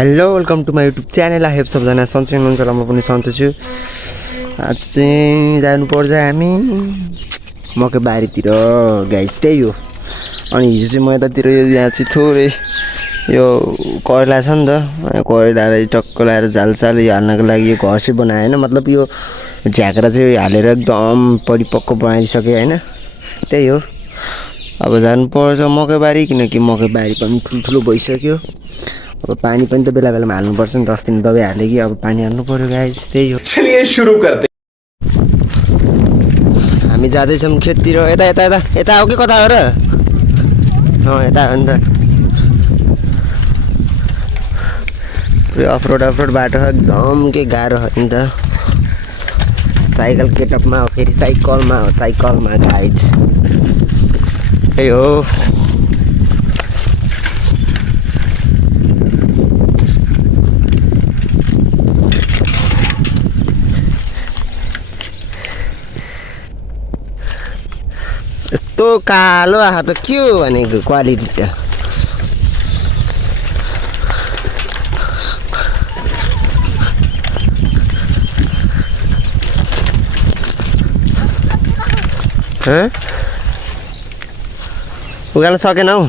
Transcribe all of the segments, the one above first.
Hello welcome to my YouTube channel. I hope सबजना सन्चै हुनुहुन्छ र म पनि सन्चै छु। आज चाहिँ जानुपर्छ हामी मकै बारीतिर गाइस, त्यही हो। अनि हिजो चाहिँ म यतातिर यहाँ चाहिँ थोरै यो करेला छ नि त, करेलालाई टक्क लगाएर झालसाल यो हाल्नको लागि यो घर चाहिँ बनाएँ होइन। मतलब यो झ्याक्रा चाहिँ हालेर एकदम परिपक्व बनाइसकेँ होइन, त्यही हो। अब जानुपर्छ मकै बारी, किनकि मकै बारी पनि ठुल्ठुलो भइसक्यो। अब पानी पनि त बेला बेलामा हाल्नुपर्छ नि त, अस्ति दबाई हालेँ कि अब पानी हाल्नु पर्यो गाइस, त्यही हो। चलिए सुरु करते। हामी जाँदैछौँ खेततिर। यता यता यता यता हो कि कता हो र? यता हो नि त। अफरोड बाटो एकदम के गाह्रो हो नि त। साइकल केटअपमा हो, फेरि साइकलमा गाइज, त्यही हो। यस्तो कालो आँखा त के हो भनेको क्वालिटी त। उकाल्न सकेन हौ,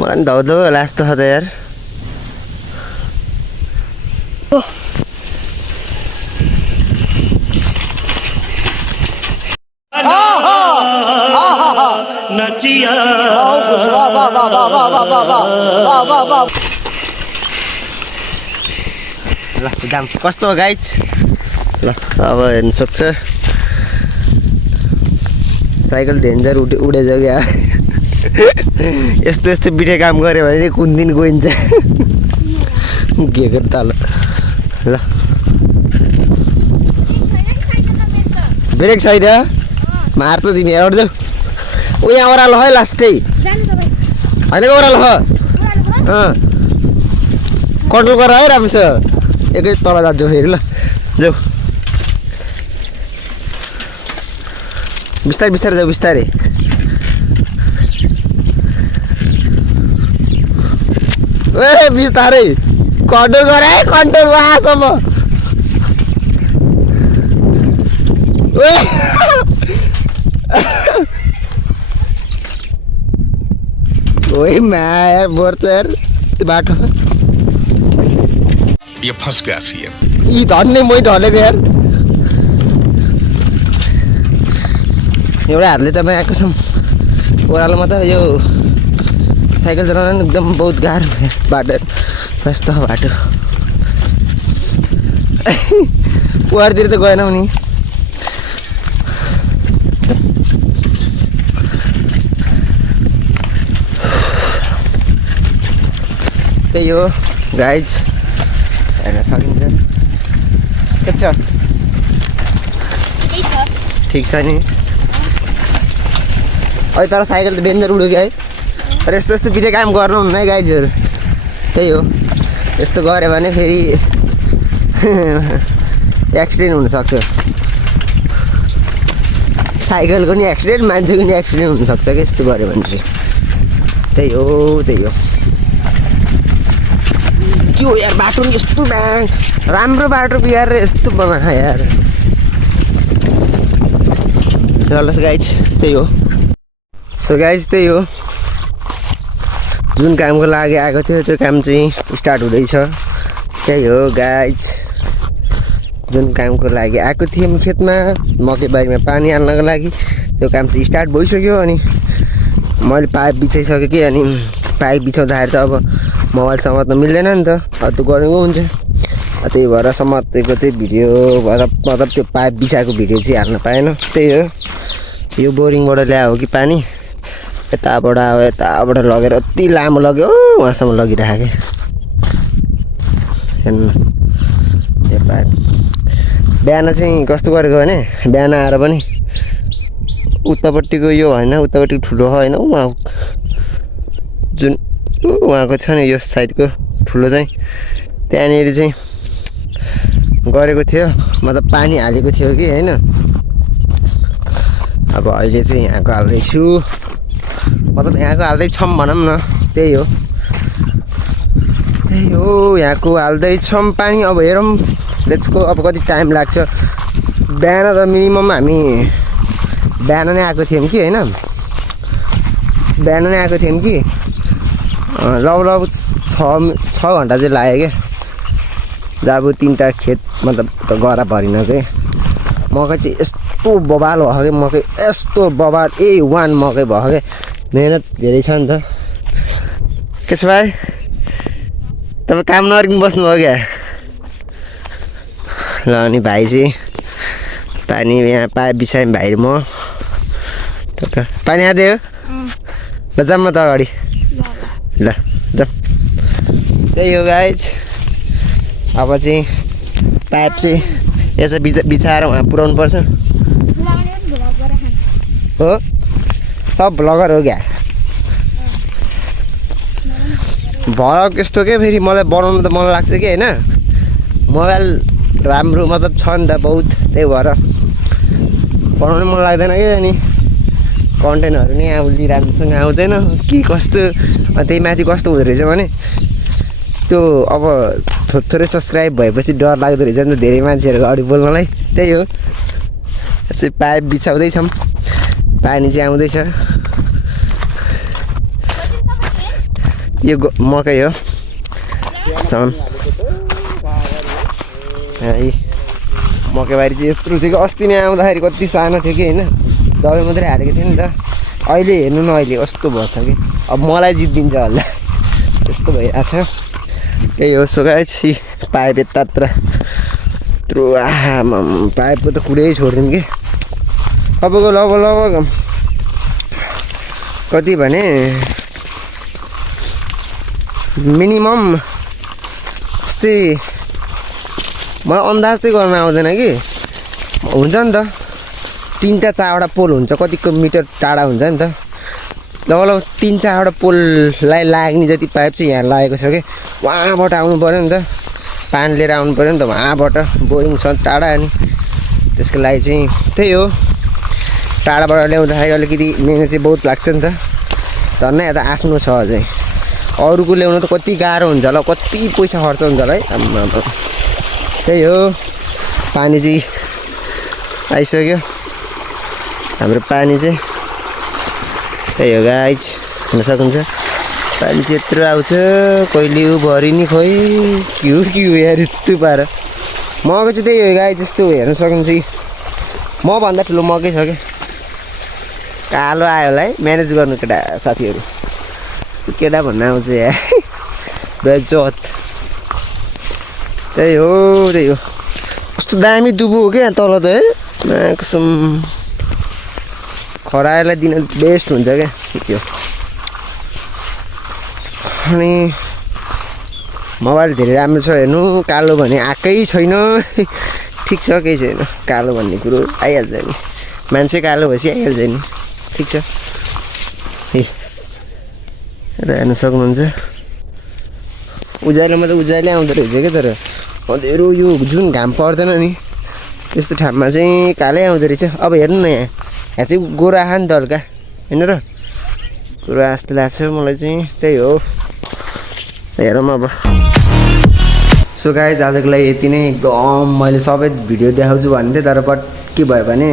मलाई पनि धौधौ होला जस्तो छ त यार। ल दाम कस्तो हो गाइज? ल अब हेर्नु सक्छ, साइकल डेन्जर उडेछ क्या। यस्तो बिटे काम गऱ्यो भने कुन दिन गइन्छ के तल। ल ब्रेक छैन, मार्छ तिमी हेर जाऊ। ऊ यहाँ ओह्रालो है लास्टै होइन, ओह्रालो ह कन्ट्रोल गर है राम्रोसँग। एकै तल जान्छु फेरि। ल जाऊ, बिस्तारै जाऊ, बिस्तारै। ए बिस्तारै कन्ट्रोल गर है, कन्ट्रोल वहाँसम्म। ओइ माया मर्छ यार त्यो बाटो। ये फंस गया सीएम। यी धन्ने मै ढलेको यार। एउटा हातले त आएको छौँ ओह्रालोमा त। यो साइकल चलाउन एकदम बहुत गाह्रो बाटो, कस्तो बाटो। ओह्रातिर त गएनौ नि। त्यही हो गाइज, हेर्न सकिन्छ। के छ? ठिक छ नि। अहिले तर साइकल त डेन्जर उड्यो क्या है। तर यस्तो पिठे काम गर्नुहुन्न है गाइजहरू, त्यही हो। यस्तो गऱ्यो भने फेरि एक्सिडेन्ट हुनसक्छ। साइकलको नि एक्सिडेन्ट, मान्छेको नि एक्सिडेन्ट हुनसक्छ क्या यस्तो गऱ्यो भने चाहिँ। त्यही हो। के हो यार, बाटो नि यस्तो राम्रो बाटो बिहार यस्तो बनाएको यार। ल गाइज, त्यही हो। सो गाइज, त्यही हो। जुन कामको लागि आएको थियो त्यो काम चाहिँ स्टार्ट हुँदैछ, त्यही हो गाइज। जुन कामको लागि आएको थियौँ खेतमा मकै बारीमा पानी हाल्नको लागि, त्यो काम चाहिँ स्टार्ट भइसक्यो। अनि मैले पाइप बिछाइसकेँ कि, अनि पाइप बिछाउँदाखेरि त अब मोबाइल समात्न मिल्दैन नि त, त्यो गरेको हुन्छ। त्यही भएर समातेको त्यो भिडियो मतलब त्यो पाइप बिछाएको भिडियो चाहिँ हाल्न पाएन, त्यही हो। यो बोरिङबाट ल्यायो कि पानी, यताबाट लगेर यति लामो लग्यो, उहाँसम्म लगिरहेको क्या। हेर्नु यो पाइप बिहान चाहिँ कस्तो गरेको भने, बिहान आएर पनि उतापट्टिको यो होइन, उतापट्टि ठुलो होइन, उहाँ जुन उहाँको छ नि यो साइडको ठुलो चाहिँ, त्यहाँनिर चाहिँ गरेको थियो। मतलब पानी हालेको थियो कि होइन। अब अहिले चाहिँ यहाँको हाल्दैछु, मतलब यहाँको हाल्दैछौँ भनौँ न, त्यही हो। त्यही हो यहाँको हाल्दैछौँ पानी अब हेरौँ लेट्सको अब कति टाइम लाग्छ बिहान त मिनिमम हामी बिहान नै आएको थियौँ कि होइन बिहान नै आएको थियौँ कि लगभग 6 घन्टा चाहिँ लाग्यो क्या जब 3टा खेत मतलब त गरा भरिन चाहिँ मकै चाहिँ यस्तो बबाल भयो क्या मकै यस्तो बबाल A1 मकै भयो क्या मेहनत धेरै छ नि त के छ भाइ तपाईँ काम नगरिकन बस्नुभयो क्या ल अनि भाइ चाहिँ पानी यहाँ पाइप बिछायौँ भाइ र म पानी आदियो ल जाऊँ न त अगाडि ल जाऊँ त्यही हो गाइज अब चाहिँ पाइप चाहिँ यसो बिछाएर वहाँ पुऱ्याउनु पर्छ हो सब भ्लगर हो क्या भ्लग यस्तो के फेरि मलाई बनाउनु त मन लाग्छ कि होइन मोबाइल राम्रो मतलब छ नि त बहुत त्यही भएर बनाउनु मन लाग्दैन कि अनि कन्टेन्टहरू नि आउँदै राम्रोसँग आउँदैन के कस्तो त्यही माथि कस्तो हुँदो रहेछ भने त्यो अब थोरै सब्सक्राइब भएपछि डर लाग्दो रहेछ नि त धेरै मान्छेहरू अगाडि बोल्नलाई त्यही हो चाहिँ पाइप बिछाउँदैछौँ पानी चाहिँ आउँदैछ यो मकै हो मकैबारी चाहिँ यत्रो थियो कि अस्ति नै आउँदाखेरि कति सानो थियो कि होइन दबाई मात्रै हालेको थियो नि त अहिले हेर्नु न अहिले कस्तो भएको छ कि अब मलाई जित्दिन्छ होला त्यस्तो भइरहेको छ त्यही हो सो गाइस पाइप यतात्र यत्रो आमा पाइपको त कुरै छोडिदिउँ कि तपाईँको लगभग कति भने मिनिमम यस्तै मलाई अन्दाज चाहिँ गर्न आउँदैन कि हुन्छ नि त 3टा 4वटा पोल हुन्छ कतिको मिटर टाढा हुन्छ नि त लगभग 3-4वटा पोललाई लाग्ने जति पाइप चाहिँ यहाँ लागेको छ कि वहाँबाट आउनु पऱ्यो नि त पानी लिएर आउनु पऱ्यो नि त वहाँबाट बोरिङ छ टाढा अनि त्यसको लागि चाहिँ त्यही हो टाढाबाट ल्याउँदाखेरि अलिकति मिहिनेत चाहिँ बहुत लाग्छ नि त धन्न यता आफ्नो छ अझै अरूको ल्याउनु त कति गाह्रो हुन्छ होला कति पैसा खर्च हुन्छ होला है त्यही हो पानी चाहिँ आइसक्यो हाम्रो पानी चाहिँ त्यही हो गाइज हुन सक्नुहुन्छ पानी चाहिँ यत्रो आउँछ कहिले भरि नि खोइ के हो यार यस्तो पाएर मकै चाहिँ त्यही हो गाई जस्तो हेर्न सक्नुहुन्छ कि मभन्दा ठुलो मकै छ क्या कालो आयो होला है म्यानेज गर्नु केटा साथीहरू यस्तो केटा भन्न आउँछ यार बेइज्जत त्यही हो कस्तो दामी दुबो हो क्या तल त है कसम खरायोलाई दिन बेस्ट हुन्छ क्या के हो अनि मोबाइल धेरै राम्रो छ हेर्नु कालो भने आएकै छैन ठिक छ केही छैन कालो भन्ने कुरो आइहाल्छ नि मान्छे कालो भएपछि आइहाल्छ नि ठिक छ यता हेर्न सक्नुहुन्छ उज्यालोमा त उज्यालै आउँदो रहेछ क्या तर अँध्यारो यो जुन घाम पर्दैन नि त्यस्तो ठाउँमा चाहिँ कालै आउँदो रहेछ अब हेर्नु न यहाँ चाहिँ गोरा आँखा नि त हल्का होइन र गोरा जस्तो लाग्छ मलाई चाहिँ त्यही हो हेरौँ अब सो गाइज आजको लागि यति नै एकदम मैले सबै भिडियो देखाउँछु भन्ने थिएँ तर बट के भयो भने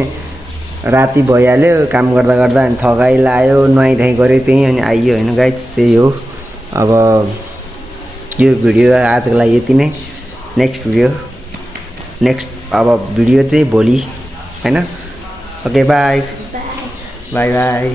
राति भइहाल्यो काम गर्दा गर्दा अनि थकाइ लाग्यो नुहाइधुवाइ गऱ्यो त्यहीँ अनि आइयो होइन गाइज त्यही हो अब यो भिडियो आजको लागि यति नै नेक्स्ट अब भिडियो चाहिँ भोलि होइन ओके बाई बाई बाई